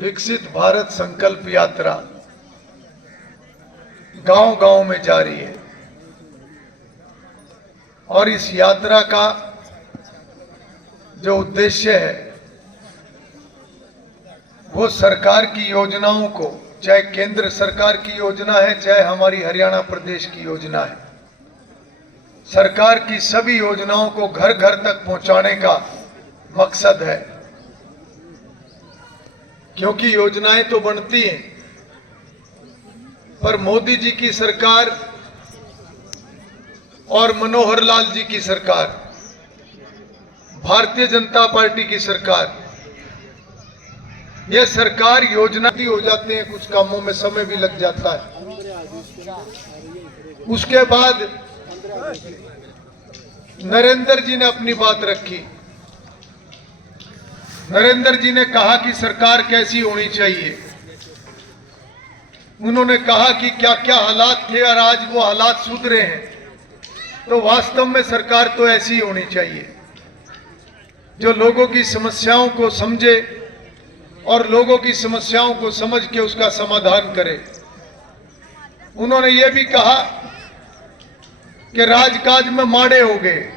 विकसित भारत संकल्प यात्रा गांव-गांव में जारी है और इस यात्रा का जो उद्देश्य है वो सरकार की योजनाओं को, चाहे केंद्र सरकार की योजना है चाहे हमारी हरियाणा प्रदेश की योजना है, सरकार की सभी योजनाओं को घर घर तक पहुंचाने का मकसद है। क्योंकि योजनाएं तो बनती हैं पर मोदी जी की सरकार और मनोहर लाल जी की सरकार, भारतीय जनता पार्टी की सरकार, ये सरकार योजना हो जाते हैं, कुछ कामों में समय भी लग जाता है। उसके बाद नरेंद्र जी ने अपनी बात रखी। नरेंद्र जी ने कहा कि सरकार कैसी होनी चाहिए। उन्होंने कहा कि क्या क्या हालात थे और आज वो हालात सुधरे हैं, तो वास्तव में सरकार तो ऐसी होनी चाहिए जो लोगों की समस्याओं को समझे और लोगों की समस्याओं को समझ के उसका समाधान करे। उन्होंने ये भी कहा कि राजकाज में माड़े हो गए।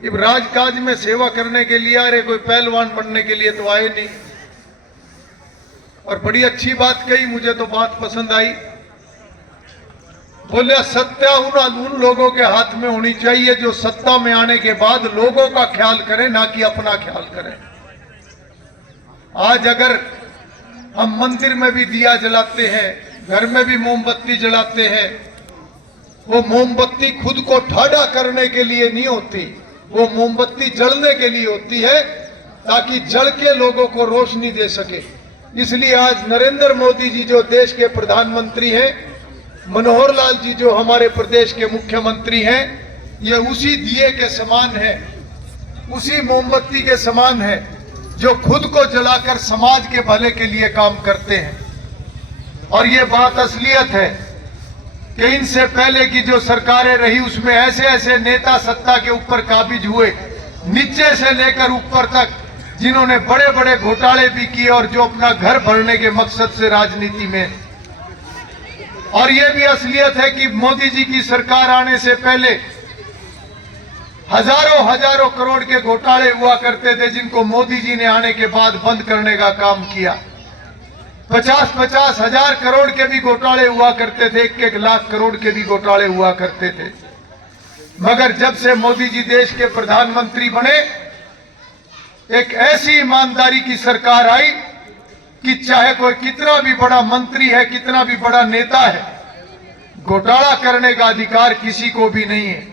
अब राजकाज में सेवा करने के लिए आ रहे, कोई पहलवान बनने के लिए तो आए नहीं। और बड़ी अच्छी बात कही, मुझे तो बात पसंद आई। बोले सत्ता उन लोगों के हाथ में होनी चाहिए जो सत्ता में आने के बाद लोगों का ख्याल करें, ना कि अपना ख्याल करें। आज अगर हम मंदिर में भी दिया जलाते हैं, घर में भी मोमबत्ती जलाते हैं, वो मोमबत्ती खुद को ठाढ़ा करने के लिए नहीं होती, वो मोमबत्ती जलने के लिए होती है ताकि जल के लोगों को रोशनी दे सके। इसलिए आज नरेंद्र मोदी जी जो देश के प्रधानमंत्री हैं, मनोहर लाल जी जो हमारे प्रदेश के मुख्यमंत्री हैं, ये उसी दिए के समान है, उसी मोमबत्ती के समान है जो खुद को जलाकर समाज के भले के लिए काम करते हैं। और ये बात असलियत है कि इनसे पहले की जो सरकारें रही उसमें ऐसे ऐसे नेता सत्ता के ऊपर काबिज हुए, नीचे से लेकर ऊपर तक, जिन्होंने बड़े बड़े घोटाले भी किए और जो अपना घर भरने के मकसद से राजनीति में। और ये भी असलियत है कि मोदी जी की सरकार आने से पहले हजारों हजारों करोड़ के घोटाले हुआ करते थे, जिनको मोदी जी ने आने के बाद बंद करने का काम किया। 50-50 हजार करोड़ के भी घोटाले हुआ करते थे, 1-1 लाख करोड़ के भी घोटाले हुआ करते थे। मगर जब से मोदी जी देश के प्रधानमंत्री बने, एक ऐसी ईमानदारी की सरकार आई कि चाहे कोई कितना भी बड़ा मंत्री है, कितना भी बड़ा नेता है, घोटाला करने का अधिकार किसी को भी नहीं है।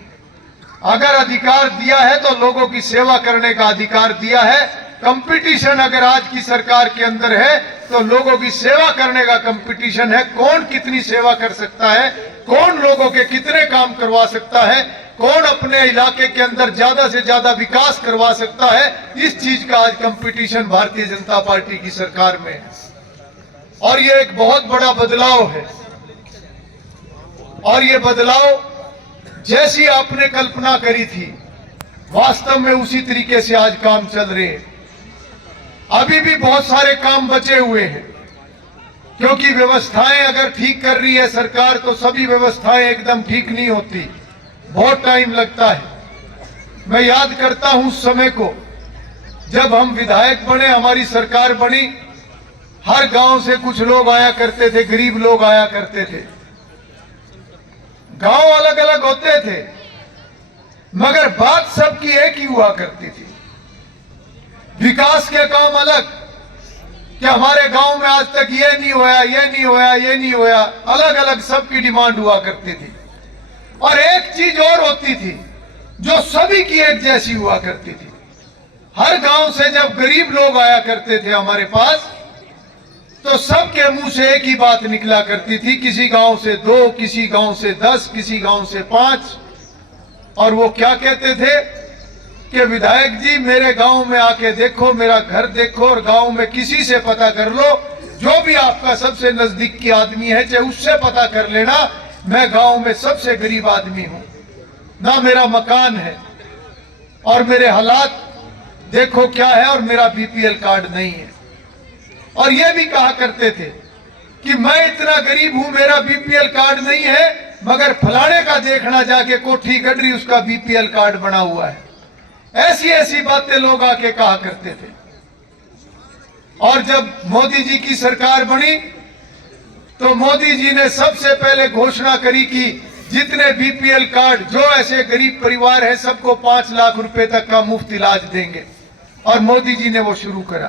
अगर अधिकार दिया है तो लोगों की सेवा करने का अधिकार दिया है। कंपटीशन अगर आज की सरकार के अंदर है तो लोगों की सेवा करने का कंपटीशन है। कौन कितनी सेवा कर सकता है, कौन लोगों के कितने काम करवा सकता है, कौन अपने इलाके के अंदर ज्यादा से ज्यादा विकास करवा सकता है, इस चीज का आज कंपटीशन भारतीय जनता पार्टी की सरकार में है। और ये एक बहुत बड़ा बदलाव है। और ये बदलाव जैसी आपने कल्पना करी थी, वास्तव में उसी तरीके से आज काम चल रहे हैं। अभी भी बहुत सारे काम बचे हुए हैं, क्योंकि व्यवस्थाएं अगर ठीक कर रही है सरकार तो सभी व्यवस्थाएं एकदम ठीक नहीं होती, बहुत टाइम लगता है। मैं याद करता हूं उस समय को जब हम विधायक बने, हमारी सरकार बनी, हर गांव से कुछ लोग आया करते थे, गरीब लोग आया करते थे। गांव अलग अलग होते थे मगर बात सबकी एक ही हुआ करती थी। विकास के काम अलग, कि हमारे गांव में आज तक ये नहीं होया, ये नहीं होया, ये नहीं होया, अलग अलग सबकी डिमांड हुआ करती थी। और एक चीज और होती थी जो सभी की एक जैसी हुआ करती थी। हर गांव से जब गरीब लोग आया करते थे हमारे पास, तो सबके मुंह से एक ही बात निकला करती थी, किसी गांव से 2, किसी गांव से 10, किसी गांव से 5। और वो क्या कहते थे कि विधायक जी मेरे गांव में आके देखो, मेरा घर देखो और गांव में किसी से पता कर लो, जो भी आपका सबसे नजदीक की आदमी है चाहे उससे पता कर लेना, मैं गांव में सबसे गरीब आदमी हूं, ना मेरा मकान है और मेरे हालात देखो क्या है और मेरा बीपीएल कार्ड नहीं है। और ये भी कहा करते थे कि मैं इतना गरीब हूं, मेरा बीपीएल कार्ड नहीं है, मगर फलाने का देखना जाके कोठी गडरी उसका बीपीएल कार्ड बना हुआ है। ऐसी ऐसी बातें लोग आके कहा करते थे। और जब मोदी जी की सरकार बनी तो मोदी जी ने सबसे पहले घोषणा करी कि जितने बीपीएल कार्ड, जो ऐसे गरीब परिवार हैं, सबको 5 लाख रुपए तक का मुफ्त इलाज देंगे। और मोदी जी ने वो शुरू करा।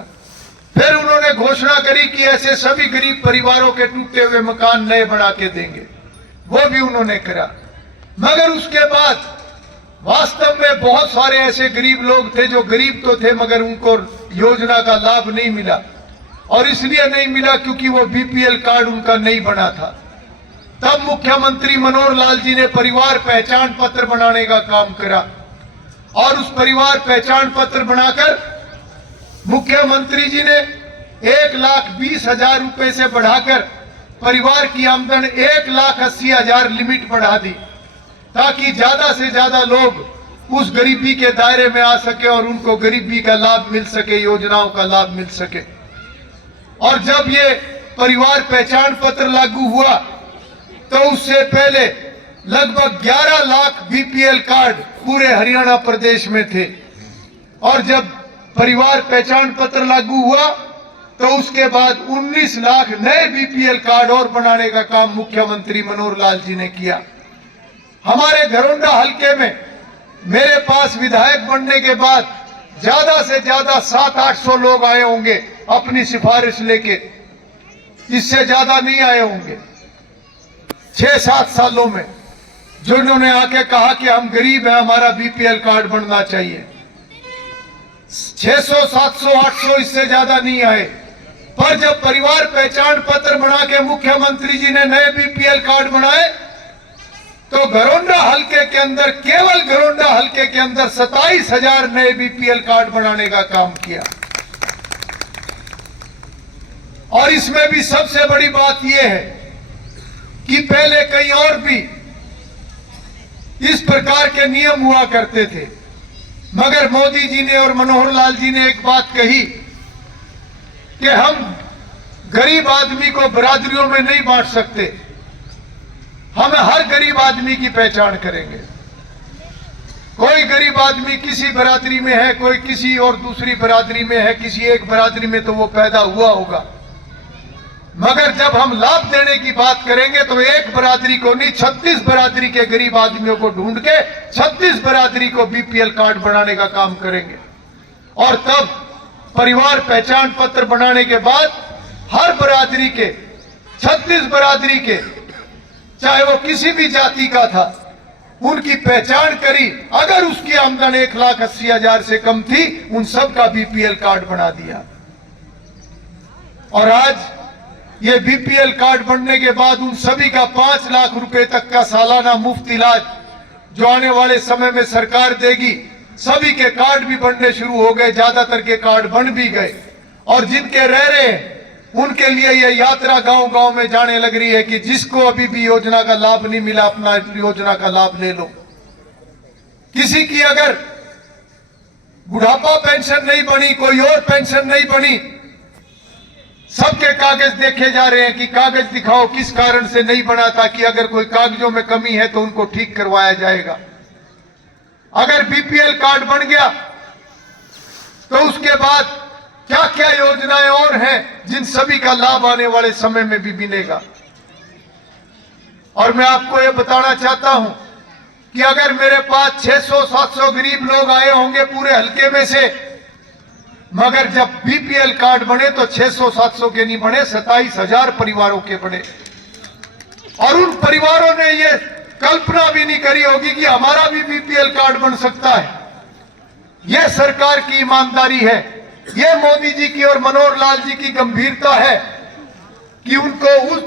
फिर उन्होंने घोषणा करी कि ऐसे सभी गरीब परिवारों के टूटे हुए मकान नए बना के देंगे, वो भी उन्होंने करा। मगर उसके बाद वास्तव में बहुत सारे ऐसे गरीब लोग थे जो गरीब तो थे मगर उनको योजना का लाभ नहीं मिला। और इसलिए नहीं मिला क्योंकि वो बीपीएल कार्ड उनका नहीं बना था। तब मुख्यमंत्री मनोहर लाल जी ने परिवार पहचान पत्र बनाने का काम करा और उस परिवार पहचान पत्र बनाकर मुख्यमंत्री जी ने 1,20,000 रुपए से बढ़ाकर परिवार की आमदन 1,80,000 लिमिट बढ़ा दी, ताकि ज्यादा से ज्यादा लोग उस गरीबी के दायरे में आ सके और उनको गरीबी का लाभ मिल सके, योजनाओं का लाभ मिल सके। और जब ये परिवार पहचान पत्र लागू हुआ तो उससे पहले लगभग 11 लाख बीपीएल कार्ड पूरे हरियाणा प्रदेश में थे। और जब परिवार पहचान पत्र लागू हुआ तो उसके बाद 19 लाख नए बीपीएल कार्ड और बनाने का काम मुख्यमंत्री मनोहर लाल जी ने किया। हमारे घरोंडा हलके में मेरे पास विधायक बनने के बाद ज्यादा से ज्यादा 700-800 लोग आए होंगे अपनी सिफारिश लेके, इससे ज्यादा नहीं आए होंगे 6-7 सालों में, जिन्होंने आके कहा कि हम गरीब हैं, हमारा बीपीएल कार्ड बनना चाहिए। 600, 700, 800 इससे ज्यादा नहीं आए। पर जब परिवार पहचान पत्र बना के मुख्यमंत्री जी ने नए बीपीएल कार्ड बनाए तो घरोंडा हलके के अंदर, केवल घरोंडा हलके के अंदर 27,000 नए बीपीएल कार्ड बनाने का काम किया। और इसमें भी सबसे बड़ी बात यह है कि पहले कहीं और भी इस प्रकार के नियम हुआ करते थे, मगर मोदी जी ने और मनोहर लाल जी ने एक बात कही कि हम गरीब आदमी को बरादरियों में नहीं बांट सकते, हम हर गरीब आदमी की पहचान करेंगे। कोई गरीब आदमी किसी बरादरी में है, कोई किसी और दूसरी बरादरी में है, किसी एक बरादरी में तो वो पैदा हुआ होगा, मगर जब हम लाभ देने की बात करेंगे तो एक बरादरी को नहीं, 36 बरादरी के गरीब आदमियों को ढूंढ के 36 बरादरी को बीपीएल कार्ड बनाने का काम करेंगे। और तब परिवार पहचान पत्र बनाने के बाद हर बरादरी के, 36 बरादरी के, चाहे वो किसी भी जाति का था, उनकी पहचान करी। अगर उसकी आमदन 1,80,000 से कम थी, उन सब का बीपीएल कार्ड बना दिया। और आज ये बीपीएल कार्ड बनने के बाद उन सभी का 5 लाख रुपए तक का सालाना मुफ्त इलाज जो आने वाले समय में सरकार देगी, सभी के कार्ड भी बनने शुरू हो गए, ज्यादातर के कार्ड बन भी गए। और जिनके रह रहे हैं उनके लिए यह यात्रा गांव गांव में जाने लग रही है कि जिसको अभी भी योजना का लाभ नहीं मिला, अपना योजना का लाभ ले लो। किसी की अगर बुढ़ापा पेंशन नहीं बनी, कोई और पेंशन नहीं बनी, सबके कागज देखे जा रहे हैं कि कागज दिखाओ किस कारण से नहीं बना, ताकि अगर कोई कागजों में कमी है तो उनको ठीक करवाया जाएगा। अगर बीपीएल कार्ड बन गया तो उसके बाद क्या क्या योजनाएं और हैं जिन सभी का लाभ आने वाले समय में भी मिलेगा। और मैं आपको यह बताना चाहता हूं कि अगर मेरे पास 600-700 गरीब लोग आए होंगे पूरे हलके में से, मगर जब बीपीएल कार्ड बने तो 600-700 के नहीं बने, 27,000 परिवारों के बने। और उन परिवारों ने ये कल्पना भी नहीं करी होगी कि हमारा भी बीपीएल कार्ड बन सकता है। यह सरकार की ईमानदारी है, यह मोदी जी की और मनोहर लाल जी की गंभीरता है कि उनको उस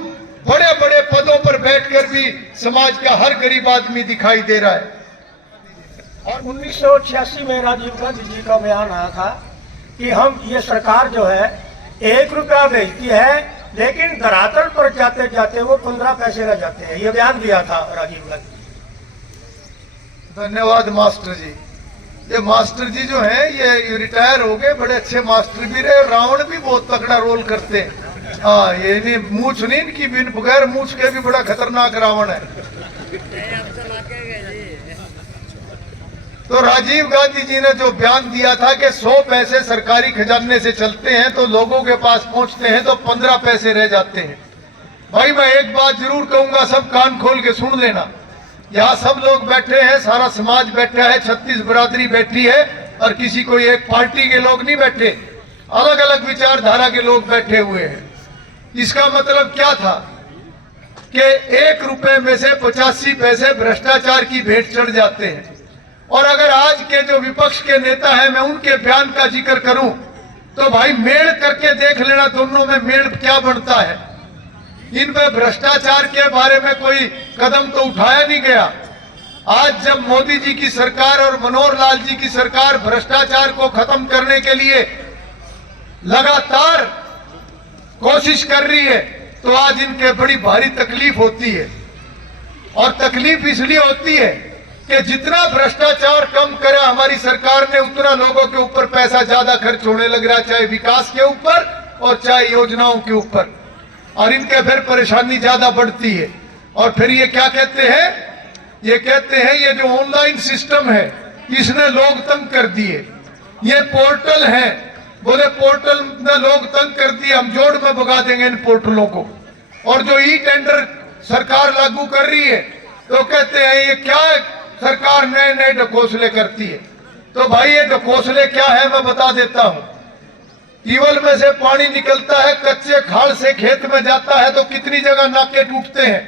बड़े बड़े पदों पर बैठकर भी समाज का हर गरीब आदमी दिखाई दे रहा है। और 1986 में राजीव गांधी जी का बयान आया था कि हम ये सरकार जो है 1 रुपया भेजती है, लेकिन धरातल पर जाते जाते वो 15 पैसे रह जाते हैं। ये बयान दिया था राजीव गांधी। धन्यवाद मास्टर जी। ये मास्टर जी जो हैं ये रिटायर हो गए, बड़े अच्छे मास्टर भी रहे, रावण भी बहुत तगड़ा रोल करते हैं। हाँ, ये नहीं मूछ नहीं इनकी, बिन बगैर मूछ के भी बड़ा खतरनाक रावण है। तो राजीव गांधी जी ने जो बयान दिया था कि 100 पैसे सरकारी खजाने से चलते हैं तो लोगों के पास पहुंचते हैं तो 15 पैसे रह जाते हैं। भाई मैं एक बात जरूर कहूंगा, सब कान खोल के सुन लेना। यहाँ सब लोग बैठे हैं, सारा समाज बैठा है, 36 बिरादरी बैठी है, और किसी कोई एक पार्टी के लोग नहीं बैठे, अलग अलग विचारधारा के लोग बैठे हुए हैं। इसका मतलब क्या था कि 1 रुपए में से 85 पैसे भ्रष्टाचार की भेंट चढ़ जाते हैं। और अगर आज के जो विपक्ष के नेता हैं, मैं उनके बयान का जिक्र करूं तो भाई मेल करके देख लेना, दोनों में मेल क्या बनता है। इनमें भ्रष्टाचार के बारे में कोई कदम तो उठाया नहीं गया। आज जब मोदी जी की सरकार और मनोहर लाल जी की सरकार भ्रष्टाचार को खत्म करने के लिए लगातार कोशिश कर रही है, तो आज इनके बड़ी भारी तकलीफ होती है। और तकलीफ इसलिए होती है कि जितना भ्रष्टाचार कम करा हमारी सरकार ने, उतना लोगों के ऊपर पैसा ज्यादा खर्च होने लग रहा है, चाहे विकास के ऊपर और चाहे योजनाओं के ऊपर, और इनके फिर परेशानी ज्यादा बढ़ती है। और फिर ये क्या कहते हैं, ये कहते हैं ये जो ऑनलाइन सिस्टम है इसने लोग तंग कर दिए, ये पोर्टल है, बोले पोर्टल ने लोग तंग कर दिए, हम जोड़ में भगा देंगे इन पोर्टलों को। और जो ई टेंडर सरकार लागू कर रही है तो कहते हैं ये क्या सरकार नए नए ढकोसले करती है। तो भाई ये ढकोसले क्या है मैं बता देता हूं। ट्यूबवेल में से पानी निकलता है, कच्चे खाल से खेत में जाता है तो कितनी जगह नाके टूटते हैं,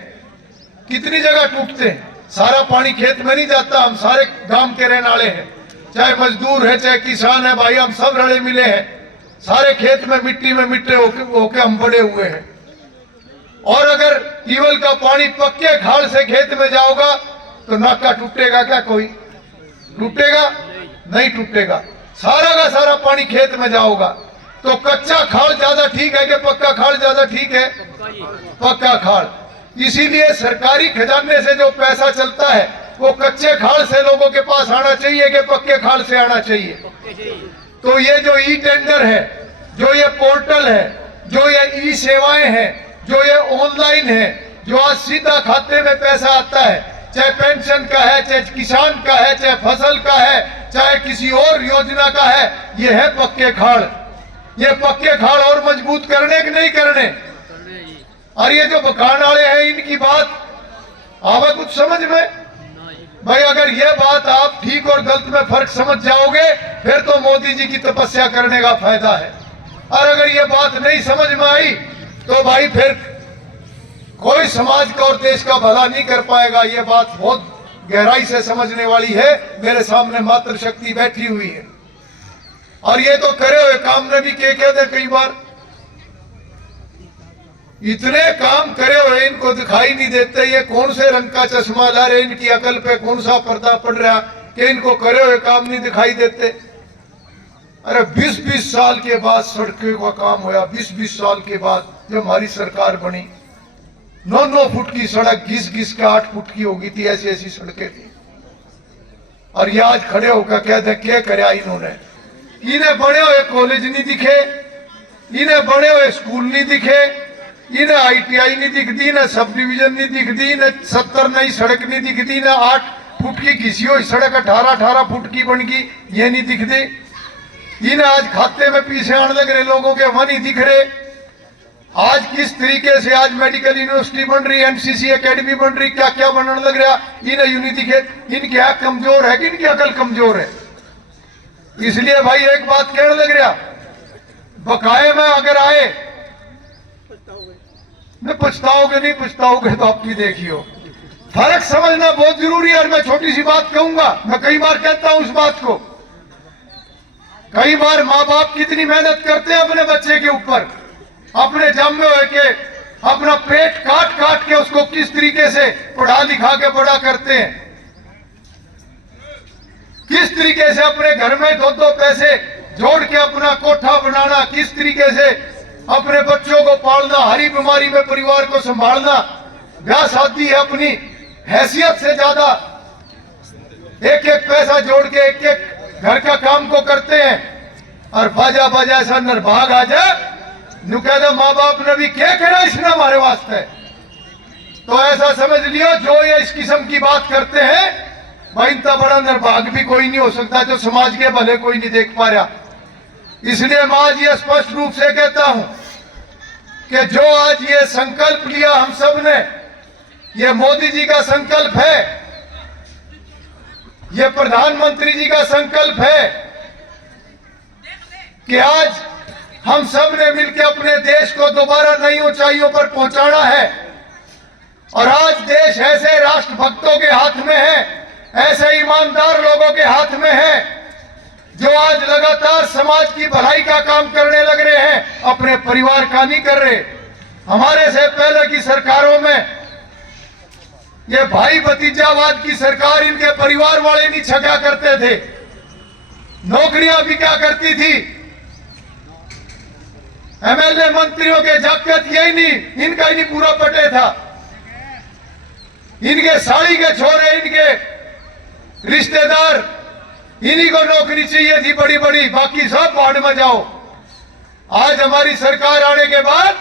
कितनी जगह टूटते हैं। सारा पानी खेत में नहीं जाता। हम सारे गांव के रहने वाले हैं, चाहे मजदूर है चाहे किसान है, भाई हम सब रले मिले हैं, सारे खेत में मिट्टी में मिट्टे होके हम बड़े हुए हैं। और अगर ट्यूबवेल का पानी पक्के खाल से खेत में जाओगा तो नाका टूटेगा क्या? कोई टूटेगा? नहीं टूटेगा। सारा का सारा पानी खेत में जाओगा। तो कच्चा खाल ज्यादा ठीक है कि पक्का खाल ज्यादा ठीक है? पक्का खाल। इसीलिए सरकारी खजाने से जो पैसा चलता है वो कच्चे खाल से लोगों के पास आना चाहिए कि पक्के खाल से आना चाहिए। तो ये जो ई टेंडर है, जो ये पोर्टल है, जो ये ई सेवाएं हैं, जो ये ऑनलाइन है, जो आज सीधा खाते में पैसा आता है, चाहे पेंशन का है, चाहे किसान का है, चाहे फसल का है, चाहे किसी और योजना का है, ये है पक्के खाल। ये पक्के खाल और मजबूत करने कि नहीं करने? और ये जो बकान वाले हैं इनकी बात आवे कुछ समझ में? भाई अगर ये बात आप ठीक और गलत में फर्क समझ जाओगे फिर तो मोदी जी की तपस्या करने का फायदा है। और अगर ये बात नहीं समझ में आई तो भाई फिर कोई समाज का और देश का भला नहीं कर पाएगा। ये बात बहुत गहराई से समझने वाली है। मेरे सामने मातृशक्ति बैठी हुई है और ये तो करे हुए काम ने भी कह दे कई बार, इतने काम करे हुए इनको दिखाई नहीं देते। ये कौन से रंग का चश्मा ला रहे, इनकी अकल पे कौन सा पर्दा पड़ रहा कि इनको करे हुए काम नहीं दिखाई देते। अरे 20-20 साल के बाद सड़कों का काम हुआ, 20-20 साल के बाद जब हमारी सरकार बनी 9-9 फुट की सड़क घिस घिस के 8 फुट की हो गई थी, ऐसी ऐसी सड़कें थी। और ये आज खड़े होकर कहते क्या कराया इन्होंने। इन्हें बड़े हुए कॉलेज नहीं दिखे, इन्हें बड़े हुए स्कूल नहीं दिखे, इन्हें ITI नहीं दिखती, इन्हें सब डिवीजन नहीं दिखती, इन्हें 70 नई सड़क नहीं दिखती, इन्हें 8 फुट की घिसी हुई सड़क 18-18 फुट की बन गई, ये नहीं दिखती। इन्हें आज खाते में पीछे आने लग रहे लोगों के, वहां नहीं दिख रहे। आज किस तरीके से आज मेडिकल यूनिवर्सिटी बन रही, NCC एकेडमी बन रही, क्या क्या बनने लग रहा, इन्हें यूं नहीं दिखे। इनकी आंख कमजोर है कि इनकी अकल कमजोर है? इसलिए भाई एक बात कहने लग रहा, बकाए में अगर आए न पछताओगे, नहीं पछताओगे तो आपकी देखियो। फर्क समझना बहुत जरूरी है। और मैं छोटी सी बात कहूंगा, मैं कई बार कहता हूं इस बात को। कई बार माँ बाप कितनी मेहनत करते हैं अपने बच्चे के ऊपर, अपने जन्मे हुए के अपना पेट काट काट के उसको किस तरीके से पढ़ा लिखा के बड़ा करते हैं, किस तरीके से अपने घर में 2-2 पैसे जोड़ के अपना कोठा बनाना, किस तरीके से अपने बच्चों को पालना, हरी बीमारी में परिवार को संभालना, ब्याह शादी है अपनी हैसियत से ज्यादा एक एक पैसा जोड़ के, एक एक घर का काम को करते हैं और बाजा बाजा ऐसा नरभाग आ जाए नु कह दो माँ बाप ने भी क्या करा इसने हमारे वास्ते। तो ऐसा समझ लियो जो ये इस किस्म की बात करते हैं भाई इतना बड़ा निर्भाग भी कोई नहीं हो सकता जो समाज के भले कोई नहीं देख पा रहा। इसलिए मैं आज ये स्पष्ट रूप से कहता हूं कि जो आज ये संकल्प लिया हम सब ने, ये मोदी जी का संकल्प है, ये प्रधानमंत्री जी का संकल्प है कि आज हम सब ने मिलकर अपने देश को दोबारा नई ऊंचाइयों पर पहुंचाना है। और आज देश ऐसे राष्ट्रभक्तों के हाथ में है, ऐसे ईमानदार लोगों के हाथ में है जो आज लगातार समाज की भलाई का काम करने लग रहे हैं, अपने परिवार का नहीं कर रहे। हमारे से पहले की सरकारों में ये भाई भतीजावाद की सरकार, इनके परिवार वाले नहीं छका करते थे, नौकरियां भी क्या करती थी, एमएलए मंत्रियों के जाकत यही नहीं, इनका ही नहीं पूरा पटे था। इनके साड़ी के छोरे, इनके रिश्तेदार, इन्हीं को नौकरी चाहिए थी बड़ी बड़ी, बाकी सब बाढ़ में जाओ। आज हमारी सरकार आने के बाद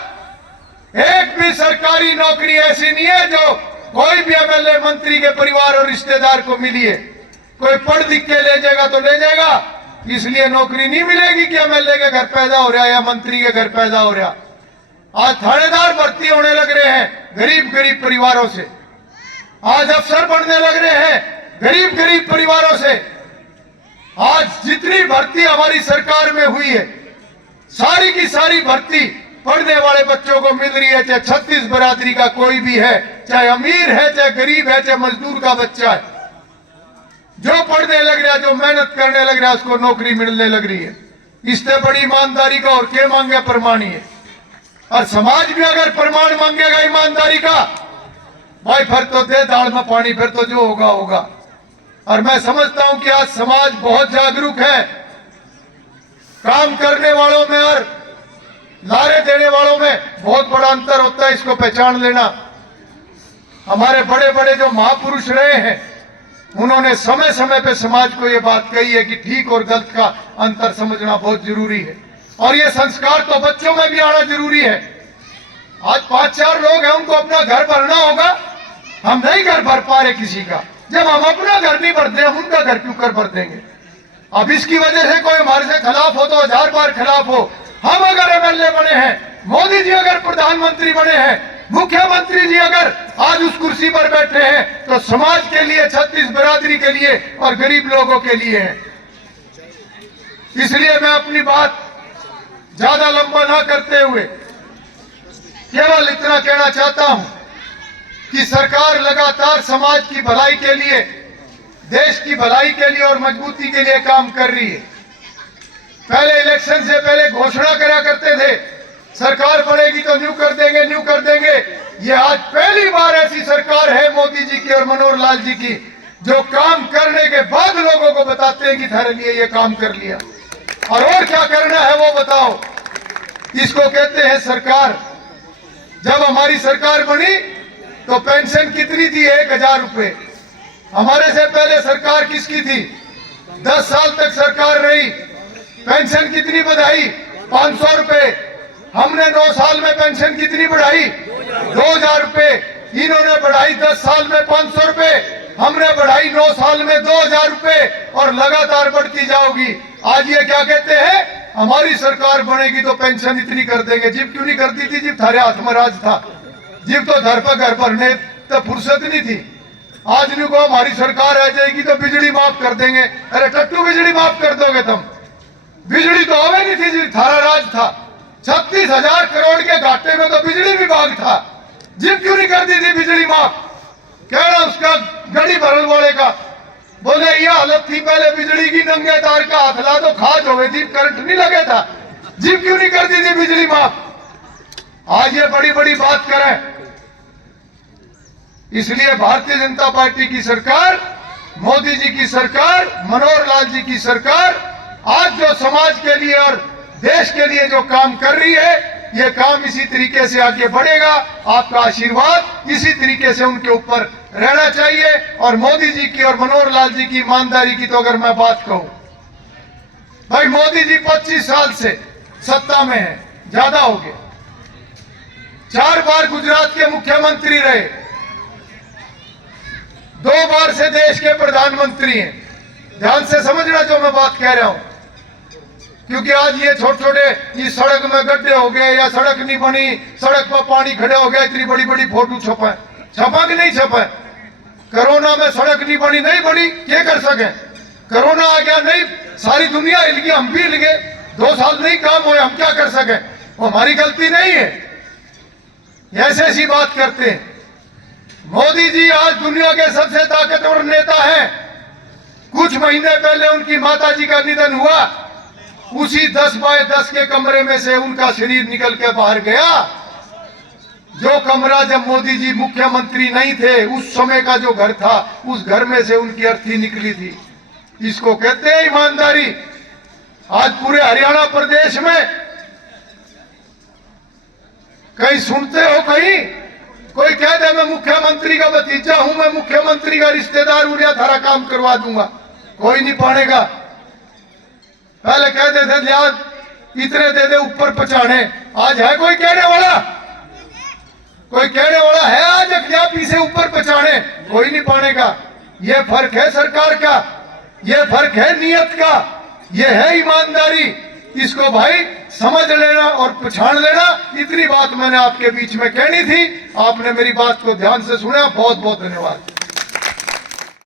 एक भी सरकारी नौकरी ऐसी नहीं है जो कोई भी एमएलए मंत्री के परिवार और रिश्तेदार को मिली है। कोई पढ़ लिख के ले जाएगा तो ले जाएगा, इसलिए नौकरी नहीं मिलेगी कि एमएलए के घर पैदा हो रहा है या मंत्री के घर पैदा हो रहा। आज थानेदार भर्ती होने लग रहे हैं गरीब गरीब परिवारों से, आज अफसर बनने लग रहे हैं गरीब गरीब परिवारों से। आज जितनी भर्ती हमारी सरकार में हुई है, सारी की सारी भर्ती पढ़ने वाले बच्चों को मिल रही है, चाहे 36 बरादरी का कोई भी है, चाहे अमीर है, चाहे गरीब है, चाहे मजदूर का बच्चा है, जो पढ़ने लग रहा है, जो मेहनत करने लग रहा है, उसको नौकरी मिलने लग रही है। इससे बड़ी ईमानदारी का और क्या मांगे, प्रमाण है। और समाज भी अगर प्रमाण मांगेगा ईमानदारी का, भाई फिर तो दे दाल में पानी, फिर तो जो होगा होगा। और मैं समझता हूं कि आज समाज बहुत जागरूक है, काम करने वालों में और लारे देने वालों में बहुत बड़ा अंतर होता है, इसको पहचान लेना। हमारे बड़े बड़े जो महापुरुष रहे हैं, उन्होंने समय समय पे समाज को ये बात कही है कि ठीक और गलत का अंतर समझना बहुत जरूरी है। और ये संस्कार तो बच्चों में भी आना जरूरी है। आज 5-4 लोग हैं, उनको अपना घर भरना होगा, हम नहीं घर भर पा रहे किसी का। जब हम अपना घर नहीं भरते, हम उनका घर क्यों कर भर देंगे। अब इसकी वजह से कोई हमारे से खिलाफ हो तो 1000 बार खिलाफ हो। हम अगर एमएलए बने हैं, मोदी जी अगर प्रधानमंत्री बने हैं, मुख्यमंत्री जी अगर आज उस कुर्सी पर बैठे हैं, तो समाज के लिए, 36 बरादरी के लिए और गरीब लोगों के लिए है। इसलिए मैं अपनी बात ज्यादा लंबा ना करते हुए केवल इतना कहना चाहता हूं कि सरकार लगातार समाज की भलाई के लिए, देश की भलाई के लिए और मजबूती के लिए काम कर रही है। पहले इलेक्शन से पहले घोषणा करा करते थे, सरकार बनेगी तो न्यू कर देंगे, न्यू कर देंगे। ये आज पहली बार ऐसी सरकार है मोदी जी की और मनोहर लाल जी की, जो काम करने के बाद लोगों को बताते हैं कि थारे लिए ये काम कर लिया, और क्या करना है वो बताओ। इसको कहते हैं सरकार। जब हमारी सरकार बनी तो पेंशन कितनी थी? 1000 रुपए। हमारे से पहले सरकार किसकी थी? 10 साल तक सरकार रही, पेंशन कितनी बढ़ाई? 500 रुपए। हमने 9 साल में पेंशन कितनी बढ़ाई? 2000 रुपए। इन्होंने बढ़ाई 10 साल में 500 रुपए, हमने बढ़ाई 9 साल में 2000 रुपए, और लगातार बढ़ती जाओगी। आज ये क्या कहते हैं, हमारी सरकार बनेगी तो पेंशन इतनी कर देंगे। जिब क्यों नहीं करती थी? जिब थारे हाथ में राज था, जिब तो घर पर घर भरने तो फुर्सत नहीं थी। आज न्यू को हमारी सरकार आ जाएगी तो बिजली माफ कर देंगे। अरे टट्टू, बिजली माफ कर दोगे तुम? बिजली तो हमें नहीं थी जी, थारा राज था। 36,000 करोड़ के घाटे में तो बिजली विभाग था। जिब क्यों नहीं करती थी बिजली माफ? कहना उसका गड़ी भरल वाले का, बोले ये हालत थी पहले बिजली की, नंगे तार का हाथ ला तो खाज हो गई थी, करंट नहीं लगे था। जिब क्यों नहीं करती थी बिजली माफ? आज ये बड़ी बड़ी बात करें। इसलिए भारतीय जनता पार्टी की सरकार, मोदी जी की सरकार, मनोहर लाल जी की सरकार आज जो समाज के लिए और देश के लिए जो काम कर रही है, ये काम इसी तरीके से आगे बढ़ेगा। आपका आशीर्वाद इसी तरीके से उनके ऊपर रहना चाहिए। और मोदी जी की और मनोहर लाल जी की ईमानदारी की तो अगर मैं बात कहूं भाई मोदी जी 25 साल से सत्ता में है, ज्यादा हो गया। 4 बार गुजरात के मुख्यमंत्री रहे, 2 बार से देश के प्रधानमंत्री हैं। ध्यान से समझना जो मैं बात कह रहा हूं, क्योंकि आज ये छोटे छोटे इस सड़क में गड्ढे हो गए या सड़क नहीं बनी, सड़क पर पानी खड़ा हो गया, इतनी बड़ी बड़ी फोटो छपा कि नहीं छपा? कोरोना में सड़क नहीं बनी, नहीं बनी, क्या कर सके? कोरोना आ गया, नहीं सारी दुनिया हिल गई, हम भी हिल गए। 2 साल नहीं काम हुए, हम क्या कर सके? वो हमारी गलती नहीं है। ऐसे ऐसी बात करते हैं। मोदी जी आज दुनिया के सबसे ताकतवर नेता हैं। कुछ महीने पहले उनकी माताजी का निधन हुआ, उसी 10 बाय 10 के कमरे में से उनका शरीर निकल के बाहर गया। जो कमरा जब मोदी जी मुख्यमंत्री नहीं थे उस समय का जो घर था, उस घर में से उनकी अर्थी निकली थी। इसको कहते हैं ईमानदारी। आज पूरे हरियाणा प्रदेश में कहीं सुनते हो, कहीं कोई कह दे मैं मुख्यमंत्री का भतीजा हूं, मैं मुख्यमंत्री का रिश्तेदार हूं, या थारा काम करवा दूंगा, कोई नहीं पानेगा। पहले कहते थे यार इतने दे दे ऊपर पचाने, आज है कोई कहने वाला? कोई कहने वाला है आज क्या पीछे ऊपर पचाने? कोई नहीं पानेगा। ये फर्क है सरकार का, ये फर्क है नियत का, ये है ईमानदारी। इसको भाई समझ लेना और पहचान लेना। इतनी बात मैंने आपके बीच में कहनी थी, आपने मेरी बात को ध्यान से सुना। बहुत बहुत धन्यवाद।